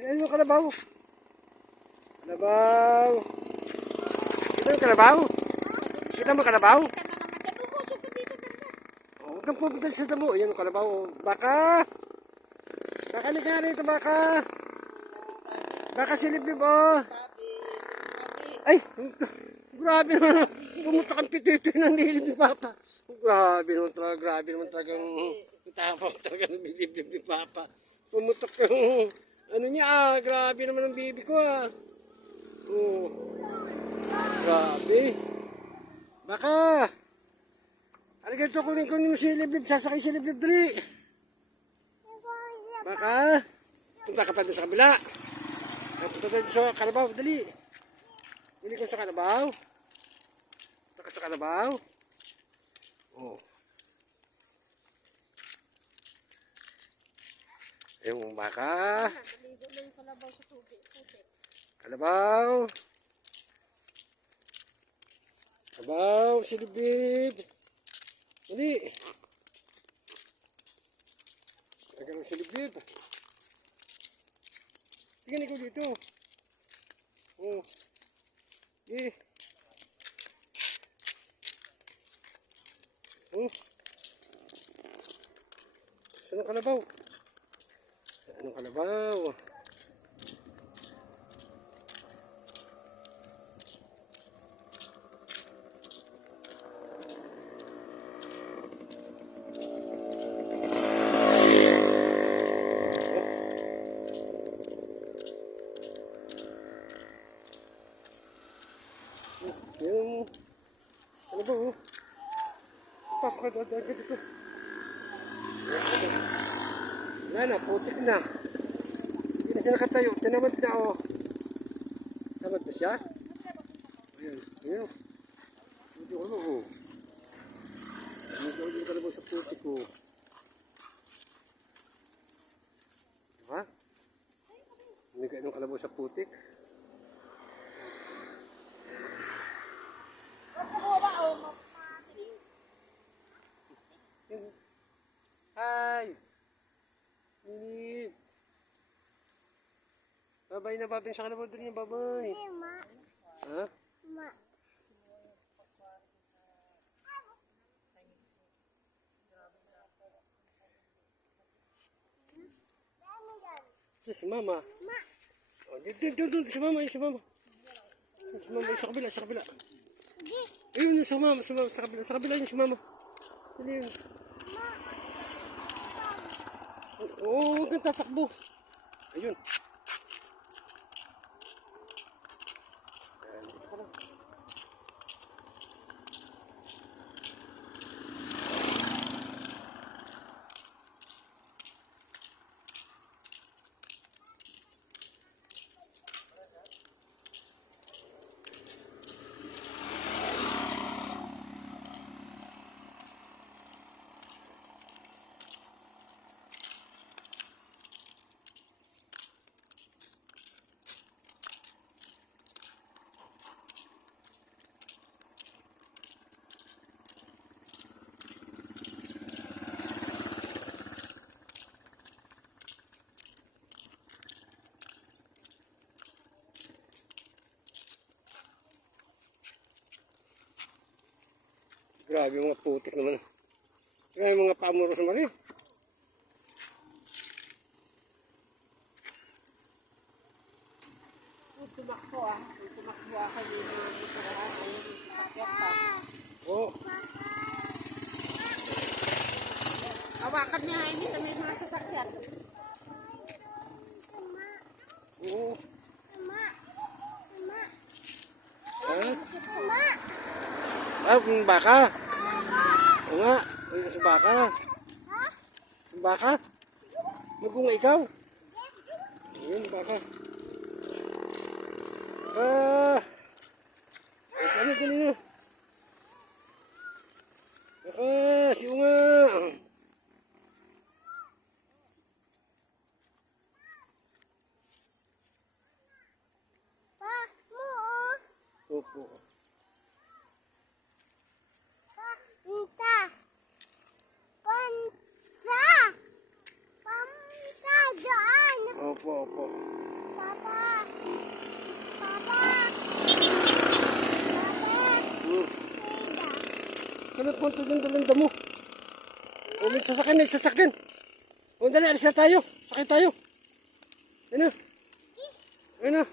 Ano yung kalabaw? Kalabaw. Kita mo kalabaw? Kita mo kalabaw? Huwag kang pupunta sa damo. Yan yung kalabaw. Baka. Baka liga na ito baka. Baka silip-lip oh. Ay. Grabe naman. Pumunta kang pitito ng nilip ni Papa. Grabe naman talagang tapang talaga ng nilip ni Papa. Pumutok yung ano niya grabe naman ang bibi ko Oh. Grabe. Baka. Halika ito kunin mo si Liblib. Sasakay si Liblib dali. Baka. Punta ka pa doon sa kabila. Punta doon sa kalabaw. Dali. Dali ko sa kalabaw. Punta ka sa kalabaw. Oh. Yung baka. Kalabaw. Kalabaw, si Liblib. Dali. Nagkaroon si Liblib. Tingnan ikaw dito. Oh. Eh. Oh. Saan ang kalabaw? Anong kalabaw? Yung kalabaw. Pasok ka doon dito. Wala na, putik na. Hindi na siya nakatayo. Tinamad na oh. Tamad na siya. Ayan. Ayan. Hindi ko ano oh. Hindi ko kalabaw sa putik ko. Diba? Hindi ka anong kalabaw sa putik. Hi! Nilip! Babay na babay sa kalabaw doon yung babay. Ha? Ma. Si mama. Ma. Oh, doon si mama, si mama. Si mama sa kabila. Ayun sa mama, sa kabila yun si mama. Dali yun. Oo, huwag kang tatakbo. Ayun. Grabe mga putik naman. Grabe mga pamuros naman eh. Tumakbo ako dito ng paraan. Ayun, sasakyan pa. Oo. Hawakan niya ini sa may mga sasakyan. Oo. Yung baka. Oo nga. Yung sa baka. Yung baka. Mag-unga ikaw. Ayun, baka. Ano kanina? Baka, si unga. Opo. Opo. Kalap mo ito yung dalanda mo. O, may sasakyan, may sasakyan. O, dali, alis na tayo. Sakay tayo. Ayun na. Ayun na.